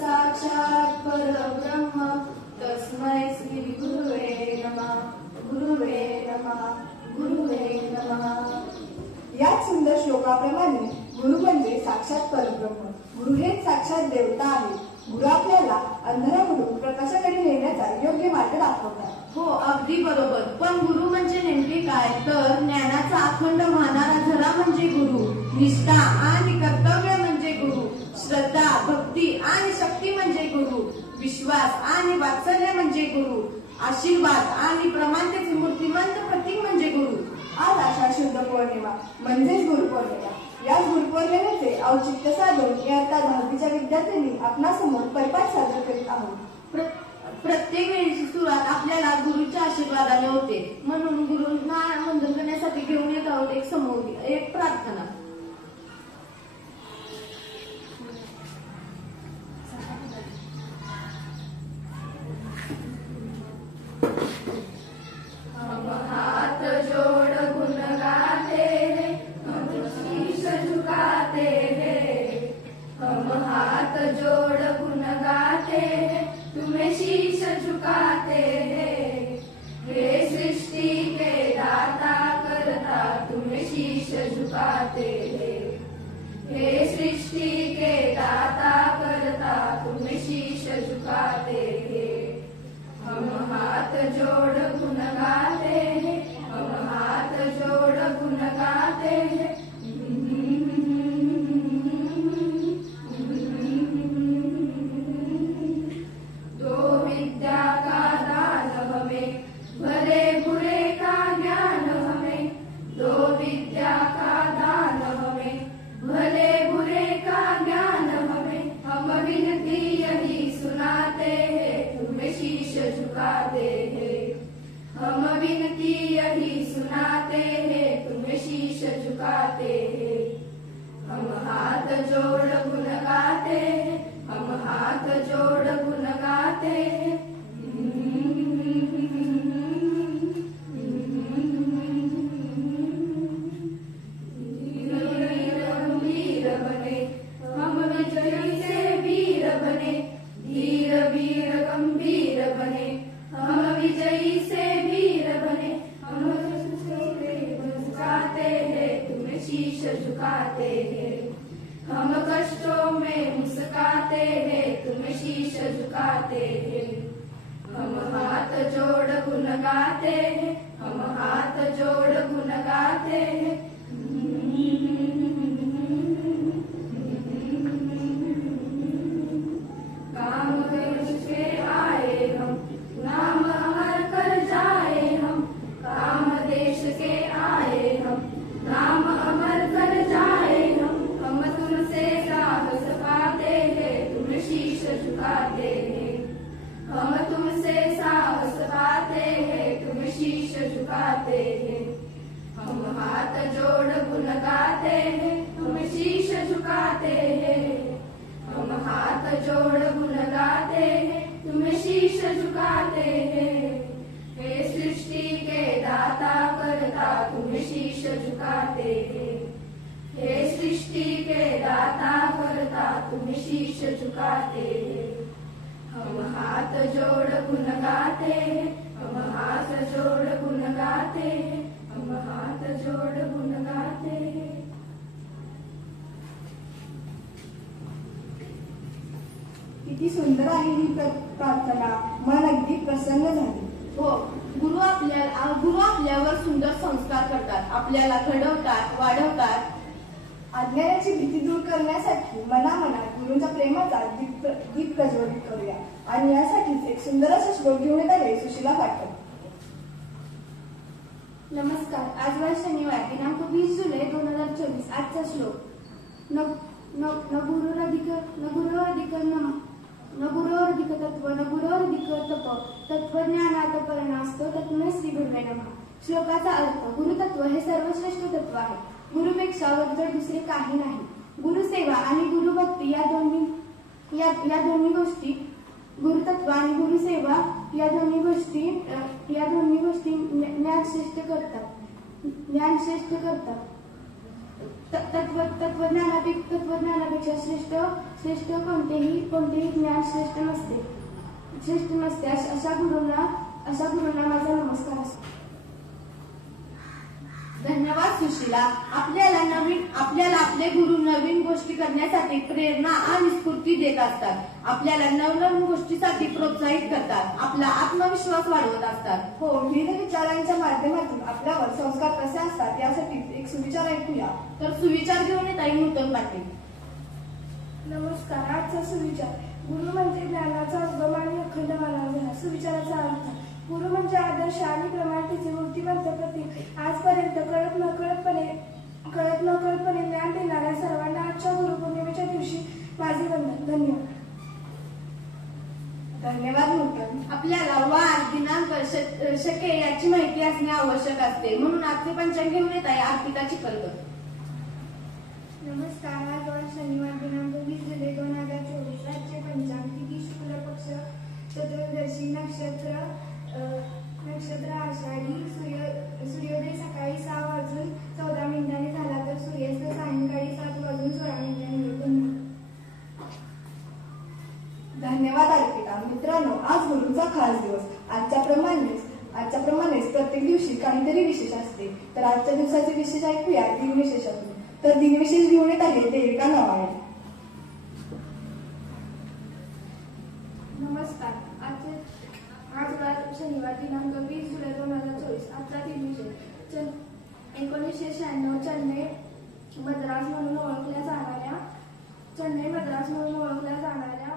साक्षात् परब्रह्म तस्मै श्री गुरुवे नमः गुरुवे नमः गुरुवे नमः। याच सुंदर श्लोकाप्रमाणे गुरु म्हणजे साक्षात परब्रह्म, गुरु हेच साक्षात देवता आहे. गुरु आपल्याला अंधारामधून प्रकाशाकडे नेण्याचा योग्य मार्ग दाखवतात. हो, अगदी बरोबर. पण गुरु म्हणजे नेमके काय? तर ज्ञानाचा अखंड वाहणारा झरा म्हणजे गुरु, निष्ठा आणि कर्तव्य म्हणजे गुरु, श्रद्धा भक्ती आणि शक्ती म्हणजे गुरु, विश्वास आणि वात्सल्य म्हणजे गुरु, आशीर्वाद आणि प्रमाणतेचे मूर्तिमंत प्रतीक म्हणजे गुरु. आज आषाढ शुद्ध पौर्णिमा म्हणजेच गुरुपौर्णिमा. याच गुरुपौर्णिमेचे औचित्य साधून इयत्ता 10वीच्या विद्यार्थ्यांनी आपणासमोर परिपाठ सादर करीत आहोत. प्रत्येक वेळीची सुरुवात आपल्याला गुरुच्या आशीर्वादाने होते, म्हणून गुरुंना वंदन करण्यासाठी घेऊन येत आहोत एक प्रार्थना. हम हाथ जोड़ गुण गाते हैं, हम शीश झुकाते हैं. हम हाथ जोड़ गुण गाते हैं, तुम्हें शीश झुकाते हैं. हे सृष्टि के दाता करता तुम्हें शीश झुकाते हैं. हे सृष्टि के दाता करता तुम्हें शीश झुकाते हैं. हम हाथ जोड़ गुण गाते हैं, हम हाथ जोड़ गुण गाते हैं. दो विद्या का दान हमें, भले बुरे का ज्ञान हमें. दो विद्या का दान हमें, भले बुरे का ज्ञान हमें. हम विनती यही सुनाते हैं, तुम्हें शीश झुकाते हैं. हम विनती यही सुनाते हैं, तुम्हें शीश झुकाते हैं. हम हाथ जोड़ गुण गाते हैं, हम हाथ जोड़ गुण गाते हैं. वीर बने हम विजयी से वीर बने, धीर वीर गंभीर बने. हम विजयी से वीर बने, हम झुकाते हैं, तुम्हें शीश झुकाते हैं. हम कष्टों में मुस्काते हैं, तुम्हें शीश झुकाते हैं. हम हाथ जोड़ गुण गाते हैं, हम हाथ जोड़ गुण गाते हैं. काम के आए हम, नाम अमर कर जाए हम. काम देश के आए हम, नाम अमर कर जाए हम. हम तुमसे साहस पाते हैं, तुम्हें शीश झुकाते हैं. हम तुमसे साहस पाते हैं, तुम्हें शीश झुकाते हैं. हम हाथ जोड़ गुण गाते हैं, तुम्हें शीश झुकाते हैं. हम हाथ जोड़ गुण गाते हैं, तुम्हें शीश झुकाते हैं. हे सृष्टि के दाता करता तुम्हें शीश झुकाते हैं. हे सृष्टि के दाता करता तुम्हें शीश झुकाते हैं. हम हाथ जोड़ गुण गाते हैं, हम हाथ जोड़ गुण गाते हैं. हम हाथ जोड़ गुण गाते हैं. किती सुंदर आहे ही प्रार्थना, मन अगदी प्रसन्न झाले. हो, गुरु आपल्यावर सुंदर संस्कार करतात, आपल्याला घडवतात, वाढवतात. अज्ञानाची भीती दूर करण्यासाठी मनामनात गुरूंच्या प्रेमाचा दीप प्रज्वलित करूया. आणि यासाठीच एक सुंदर असा श्लोक घेऊन येत आहे सुशीला पाठक. नमस्कार. आज वार शनिवार दिनांक 20 जुलै 2024. आजचा श्लोक. न गुरोरधिक तत्व न गुरोरधिक तप तत्वज्ञानात परणास्तो तत्मे श्री गुरुवे नमः. श्लोकाचा अर्थ. गुरुतत्व हे सर्वश्रेष्ठ तत्व आहे. गुरुपेक्षा वरचढ दुसरे काही नाही. गुरुसेवा आणि गुरुभक्ती या दोन्ही गोष्टी, गुरुतत्व आणि गुरुसेवा या दोन्ही गोष्टी ज्ञान श्रेष्ठ करतात. तत्वज्ञानापेक्षा श्रेष्ठ कोणतेही ज्ञान श्रेष्ठ नसते. अशा गुरूंना माझा नमस्कार असतो. धन्यवाद सुशीला. आपल्याला आपले गुरु नवीन गोष्टी करण्यासाठी प्रेरणा आणि स्फूर्ती देत असतात. आपल्याला नवनवीन गोष्टीसाठी प्रोत्साहित करतात. आपला आत्मविश्वास वाढवत असतात. हो, विविध विचारांच्या माध्यमातून आपल्यावर संस्कार कसे असतात यासाठी एक सुविचार ऐकूया. तर सुविचार घेऊन येत आहे नूतन पाटील. नमस्कार. आजचा सुविचार: गुरु म्हणजे ज्ञानाचा उगम आणि अखंड मानव. सुविचाराचा अर्थ: गुरु म्हणजे आदर्श आणि प्रमाणतेचे मूर्तिमंत प्रतीक. आजपर्यंत कळत नकळतपणे ज्ञान देणाऱ्या सर्वांना आजच्या गुरुपौर्णिमेच्या दिवशी माझे वंदन. धन्यवाद. धन्यवाद नूतन. आपल्याला वार, दिनांक, शके याची माहिती असणे आवश्यक असते. म्हणून आजचे पंचांग घेऊन येत आहे अर्पिता चिखलकर. नमस्कार. आज वार शनिवार दिनांक 20 जुलै 2024. राज्य पंचांग: तिथी शुक्ल पक्ष, चतुर्दशी, नक्षत्र आषाढी. सूर्योदय सकाळी 6:14 झाला तर सूर्यास्त सायंकाळी 7:16. धन्यवाद अर्पिता. मित्रांनो, आज गुरुंचा खास दिवस. आजच्या प्रमाणेच प्रत्येक दिवशी काहीतरी विशेष असते. तर आजच्या दिवसाचे विशेष ऐकूया दिनविशेषातून. तर दिनविशेष घेऊन येत आहे देविका नवाळे. नमस्कार. आज वार शनिवार दिनांक 20 जुलै 2024. आजचा दिनविशेष: 1996 चेन्नई मद्रास म्हणून ओळखल्या जाणाऱ्या